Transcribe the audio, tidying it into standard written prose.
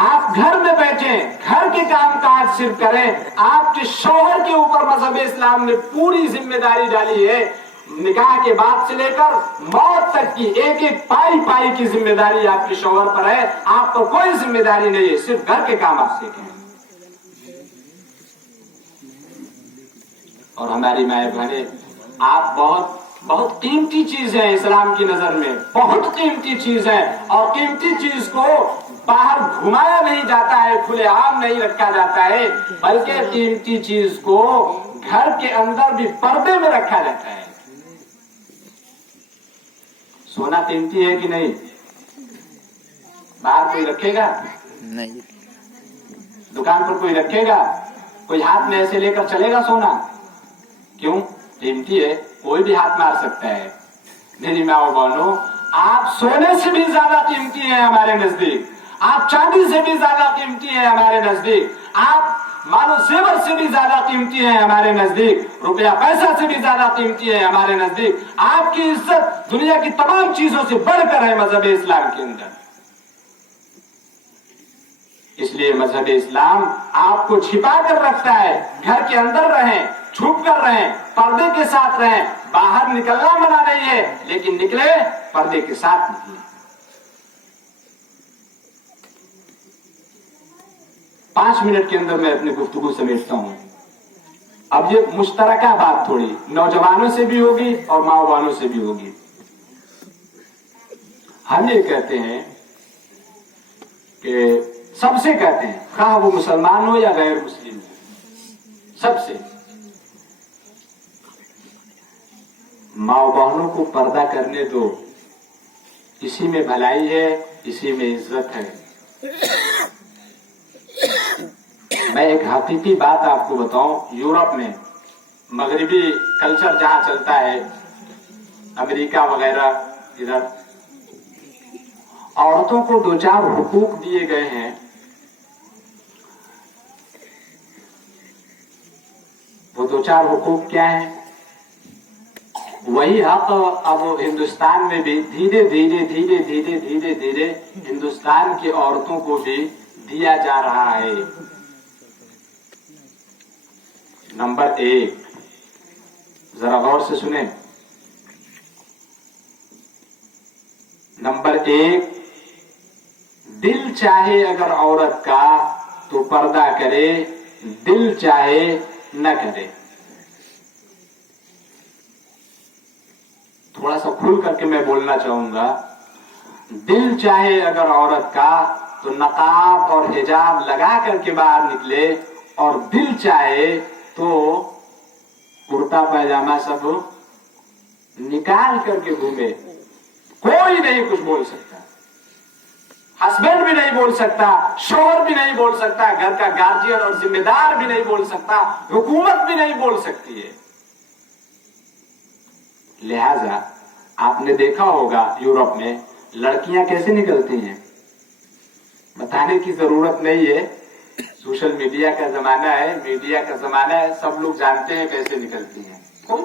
آپ گھر میں بیٹھیں, گھر کے کام کاج صرف کریں. آپ کے شوہر کے اوپر مذہب اسلام نے پوری ذمہ داری ڈالی ہے. نکاح کے بعد سے لے کر موت تک کی ایک ایک پائی پائی کی ذمہ داری آپ کے شوہر پر ہے. آپ پر کوئی ذمہ داری نہیں ہے, صرف گھر کے کام آپ سیکھیں. اور ہماری مائیں بہنیں, آپ بہت بہت قیمتی چیز ہے اسلام کی نظر میں, بہت قیمتی چیز ہے. اور قیمتی چیز کو باہر گھمایا نہیں جاتا ہے, کھلے عام نہیں رکھا جاتا ہے, بلکہ قیمتی چیز کو گھر کے اندر بھی پردے میں رکھا جاتا ہے. سونا قیمتی ہے کہ نہیں؟ باہر کوئی رکھے گا نہیں. دکان پر کوئی رکھے گا؟ کوئی ہاتھ میں ایسے لے کر چلے گا سونا؟ کیوں؟ قیمتی ہے, کوئی بھی ہاتھ مار سکتا ہے. میری ماں بہنوں, آپ سونے سے بھی زیادہ قیمتی ہیں ہمارے نزدیک, آپ چاندی سے بھی زیادہ قیمتی ہیں ہمارے نزدیک, آپ مال و زیور سے بھی زیادہ قیمتی ہیں ہمارے نزدیک, روپیہ پیسہ سے بھی زیادہ قیمتی ہے ہمارے نزدیک. آپ کی عزت دنیا کی تمام چیزوں سے بڑھ کر ہے مذہب اسلام کے اندر. اس لیے مذہب اسلام آپ کو چھپا کر رکھتا ہے. گھر کے اندر رہیں, چھپ کر رہیں, پردے کے ساتھ رہیں. باہر نکلنا منع نہیں ہے, لیکن نکلے پردے کے ساتھ نکلے. 5 منٹ کے اندر میں اپنی گفتگو سمیٹتا ہوں. اب یہ مشترکہ بات تھوڑی نوجوانوں سے بھی ہوگی اور ماں بہنوں سے بھی ہوگی. ہم یہ کہتے ہیں کہ سب سے کہتے ہیں, خواہ وہ مسلمان ہو یا غیر مسلم ہو, سب سے ماں بہنوں کو پردہ کرنے دو. اسی میں بھلائی ہے, اسی میں عزت ہے. میں ایک حقیقی بات آپ کو بتاؤں, یورپ میں مغربی کلچر جہاں چلتا ہے, امریکہ وغیرہ, ادھر عورتوں کو 2-4 حقوق دیے گئے ہیں. وہ 2-4 حقوق کیا ہیں؟ وہی حق اب ہندوستان میں بھی دھیرے دھیرے دھیرے دھیرے دھیرے دھیرے ہندوستان کی عورتوں کو بھی دیا جا رہا ہے. نمبر 1, ذرا غور سے سنیں. نمبر 1, دل چاہے اگر عورت کا تو پردہ کرے, دل چاہے نہ کرے. تھوڑا سا کھل کر کے میں بولنا چاہوں گا. دل چاہے اگر عورت کا تو نقاب اور حجاب لگا کر کے باہر نکلے, اور دل چاہے تو کرتا پائجامہ سب نکال کر کے گھومے. کوئی نہیں کچھ بول سکتا, ہسبینڈ بھی نہیں بول سکتا, شوہر بھی نہیں بول سکتا, گھر کا گارجین اور ذمہ دار بھی نہیں بول سکتا, حکومت بھی نہیں بول سکتی ہے. لہذا آپ نے دیکھا ہوگا یورپ میں لڑکیاں کیسے نکلتی ہیں, بتانے کی ضرورت نہیں ہے. سوشل میڈیا کا زمانہ ہے, میڈیا کا زمانہ ہے, سب لوگ جانتے ہیں کیسے نکلتی ہیں. کوئی